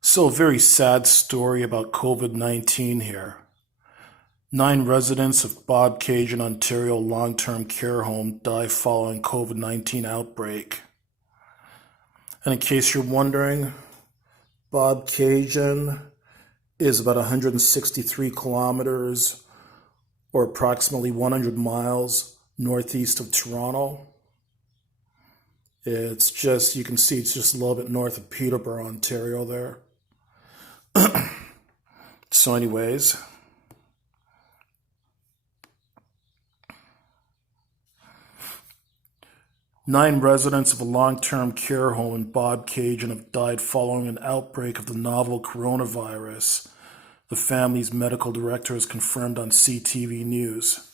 So, a very sad story about COVID 19 here. 9 residents of Bobcaygeon, Ontario long term care home die following COVID 19 outbreak. And in case you're wondering, Bobcaygeon is about 163 kilometers or approximately 100 miles northeast of Toronto. It's just, you can see it's just a little bit north of Peterborough, Ontario there. So, anyways, 9 residents of a long-term care home in Bobcaygeon have died following an outbreak of the novel coronavirus, the family's medical director has confirmed on CTV News.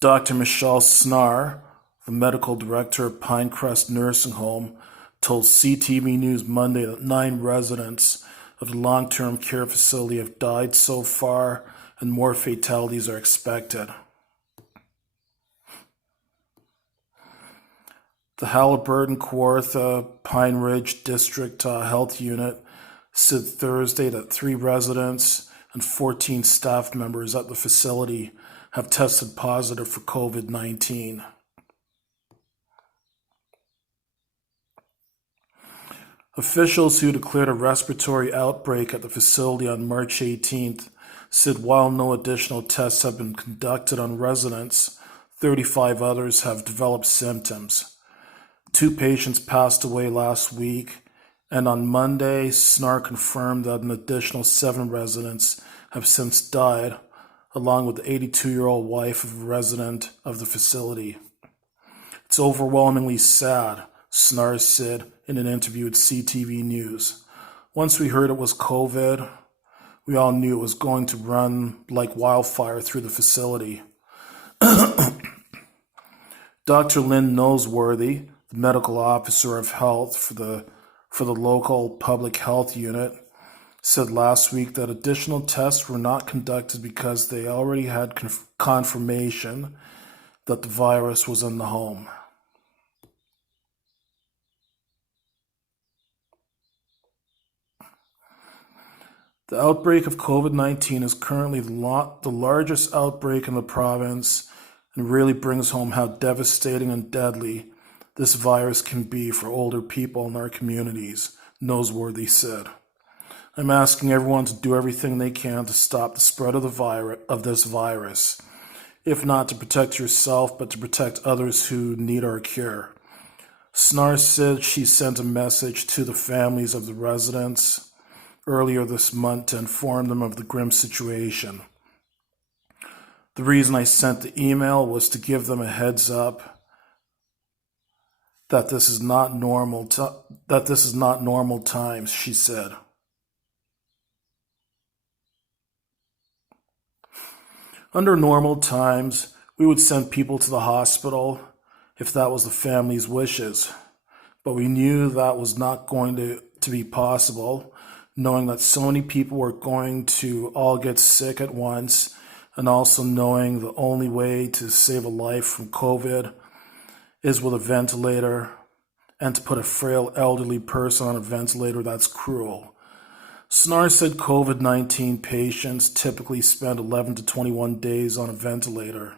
Dr. Michelle Snar, the medical director of Pinecrest Nursing Home, told CTV News Monday that 9 residents of the long-term care facility have died so far and more fatalities are expected. The Halliburton Kawartha Pine Ridge District Health Unit said Thursday that 3 residents and 14 staff members at the facility have tested positive for COVID 19. Officials who declared a respiratory outbreak at the facility on March 18th said while no additional tests have been conducted on residents, 35 others have developed symptoms. 2 patients passed away last week, and on Monday, SNAR confirmed that an additional 7 residents have since died, along with the 82-year-old wife of a resident of the facility. It's overwhelmingly sad, SNAR said in an interview with CTV News. Once we heard it was COVID, we all knew it was going to run like wildfire through the facility. Dr. Lynn Noseworthy, the medical officer of health for the local public health unit, said last week that additional tests were not conducted because they already had confirmation that the virus was in the home. The outbreak of COVID-19 is currently the largest outbreak in the province and really brings home how devastating and deadly this virus can be for older people in our communities, Noseworthy said. I'm asking everyone to do everything they can to stop the spread of this virus, if not to protect yourself, but to protect others who need our care. SNAR said she sent a message to the families of the residents earlier this month to inform them of the grim situation. The reason I sent the email was to give them a heads up that this is not normal times, she said. Under normal times, we would send people to the hospital if that was the family's wishes, but we knew that was not going to be possible, knowing that so many people were going to all get sick at once, and also knowing the only way to save a life from COVID is with a ventilator, and to put a frail elderly person on a ventilator, that's cruel. SNAR said COVID-19 patients typically spend 11 to 21 days on a ventilator.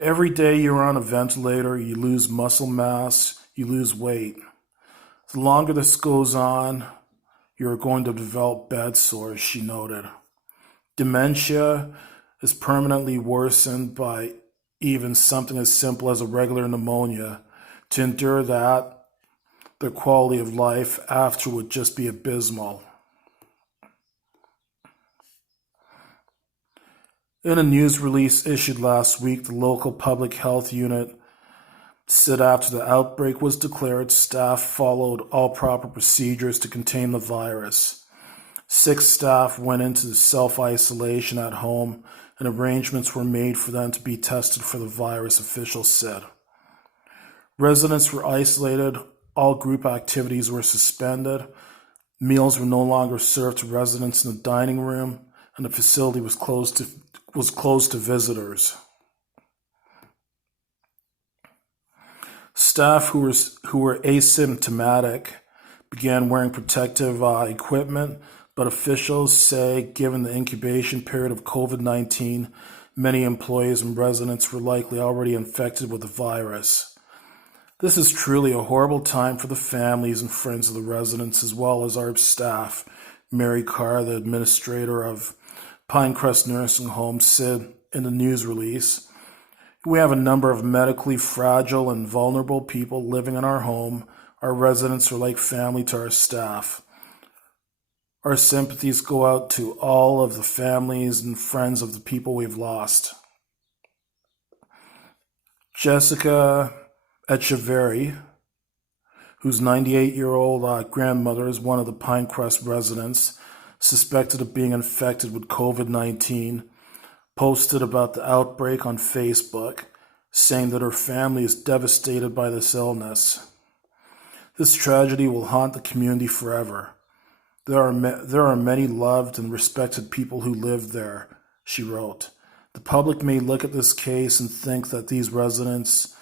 Every day you're on a ventilator, you lose muscle mass, you lose weight. The longer this goes on, you're going to develop bed sores, she noted. Dementia is permanently worsened by even something as simple as a regular pneumonia. To endure that, their quality of life after would just be abysmal. In a news release issued last week, the local public health unit said after the outbreak was declared, staff followed all proper procedures to contain the virus. 6 staff went into self-isolation at home, and arrangements were made for them to be tested for the virus, officials said. Residents were isolated, all group activities were suspended, meals were no longer served to residents in the dining room, and the facility was closed to visitors. Staff who were asymptomatic began wearing protective equipment, but officials say given the incubation period of COVID-19, many employees and residents were likely already infected with the virus. This is truly a horrible time for the families and friends of the residents, as well as our staff. Mary Carr, the administrator of Pinecrest Nursing Home, said in the news release, "We have a number of medically fragile and vulnerable people living in our home. Our residents are like family to our staff. Our sympathies go out to all of the families and friends of the people we've lost." Jessica Echeverry, whose 98-year-old grandmother is one of the Pinecrest residents suspected of being infected with COVID-19, posted about the outbreak on Facebook, saying that her family is devastated by this illness. "This tragedy will haunt the community forever. There are many loved and respected people who live there," she wrote. "The public may look at this case and think that these residents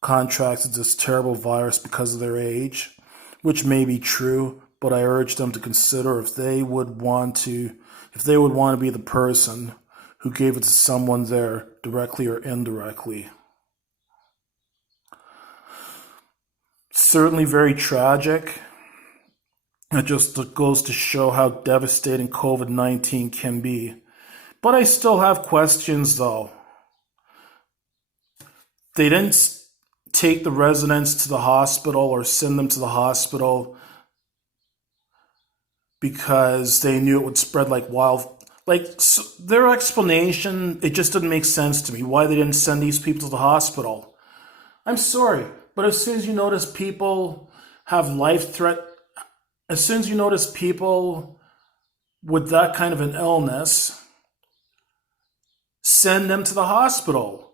contracted this terrible virus because of their age, which may be true, but I urge them to consider if they would want to be the person who gave it to someone there, directly or indirectly." Certainly very tragic. It just goes to show how devastating COVID-19 can be. But I still have questions, though. They didn't take the residents to the hospital or send them to the hospital because they knew it would spread like wild. So their explanation, it just didn't make sense to me why they didn't send these people to the hospital. I'm sorry, but as soon as you notice people have as soon as you notice people with that kind of an illness, send them to the hospital.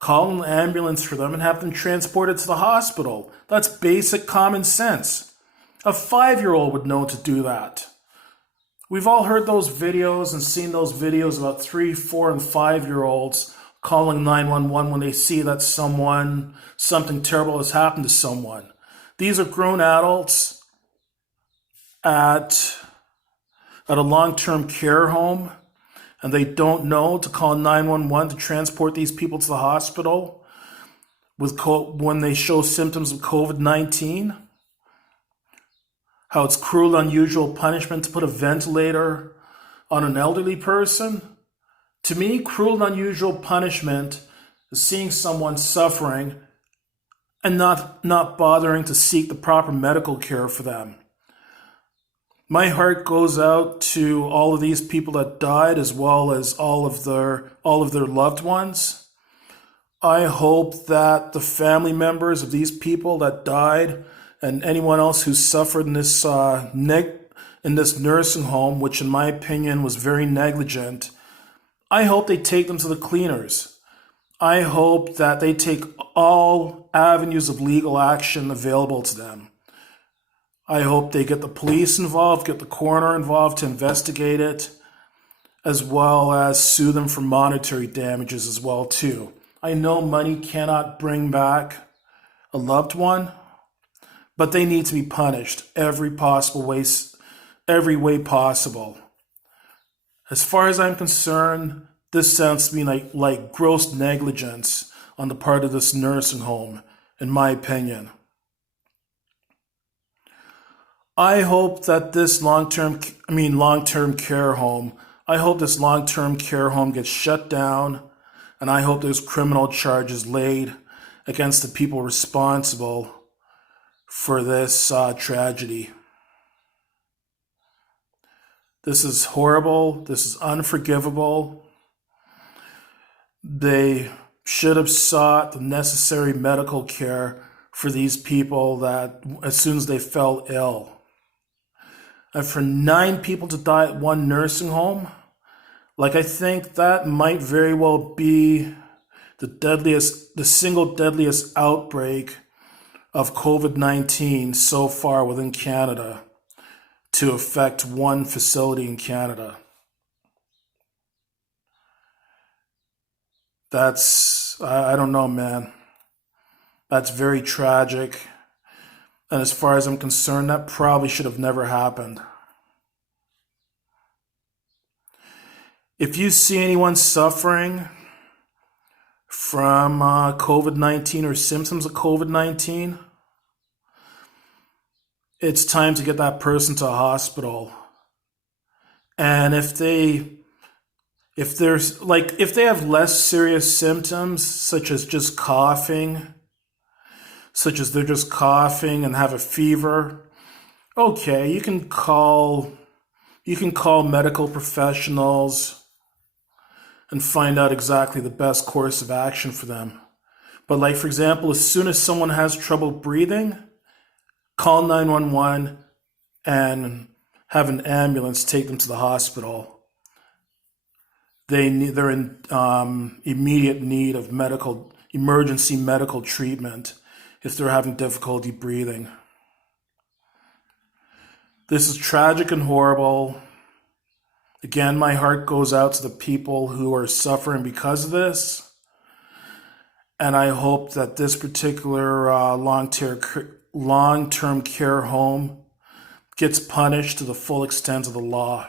Call an ambulance for them and have them transported to the hospital. That's basic common sense. A 5-year-old would know to do that. We've all heard those videos and seen those videos about 3, 4, and 5-year-olds calling 911 when they see that something terrible has happened to someone. These are grown adults at a long-term care home, and they don't know to call 911 to transport these people to the hospital when they show symptoms of COVID-19. How it's cruel, unusual punishment to put a ventilator on an elderly person. To me, cruel and unusual punishment is seeing someone suffering and not bothering to seek the proper medical care for them. My heart goes out to all of these people that died, as well as all of their loved ones. I hope that the family members of these people that died and anyone else who suffered in this nursing home, which in my opinion was very negligent, I hope they take them to the cleaners. I hope that they take all avenues of legal action available to them. I hope they get the police involved, get the coroner involved to investigate it, as well as sue them for monetary damages as well too. I know money cannot bring back a loved one, but they need to be punished every way possible. As far as I'm concerned, this sounds to me like gross negligence on the part of this nursing home, in my opinion. I hope that this long-term care home, I hope this long-term care home gets shut down, and I hope there's criminal charges laid against the people responsible for this tragedy. This is horrible. This is unforgivable. They should have sought the necessary medical care for these people that as soon as they fell ill. And for 9 people to die at one nursing home, I think that might very well be the single deadliest outbreak of COVID-19 so far within Canada to affect one facility in Canada. I don't know, man. That's very tragic. And as far as I'm concerned, that probably should have never happened. If you see anyone suffering from COVID-19 or symptoms of COVID-19, it's time to get that person to a hospital. And if they have less serious symptoms, such as they're just coughing and have a fever, okay, you can call medical professionals and find out exactly the best course of action for them. But like, for example, as soon as someone has trouble breathing, call 911 and have an ambulance take them to the hospital. They're in immediate need of emergency medical treatment if they're having difficulty breathing. This is tragic and horrible. Again, my heart goes out to the people who are suffering because of this. And I hope that this particular long-term care home gets punished to the full extent of the law.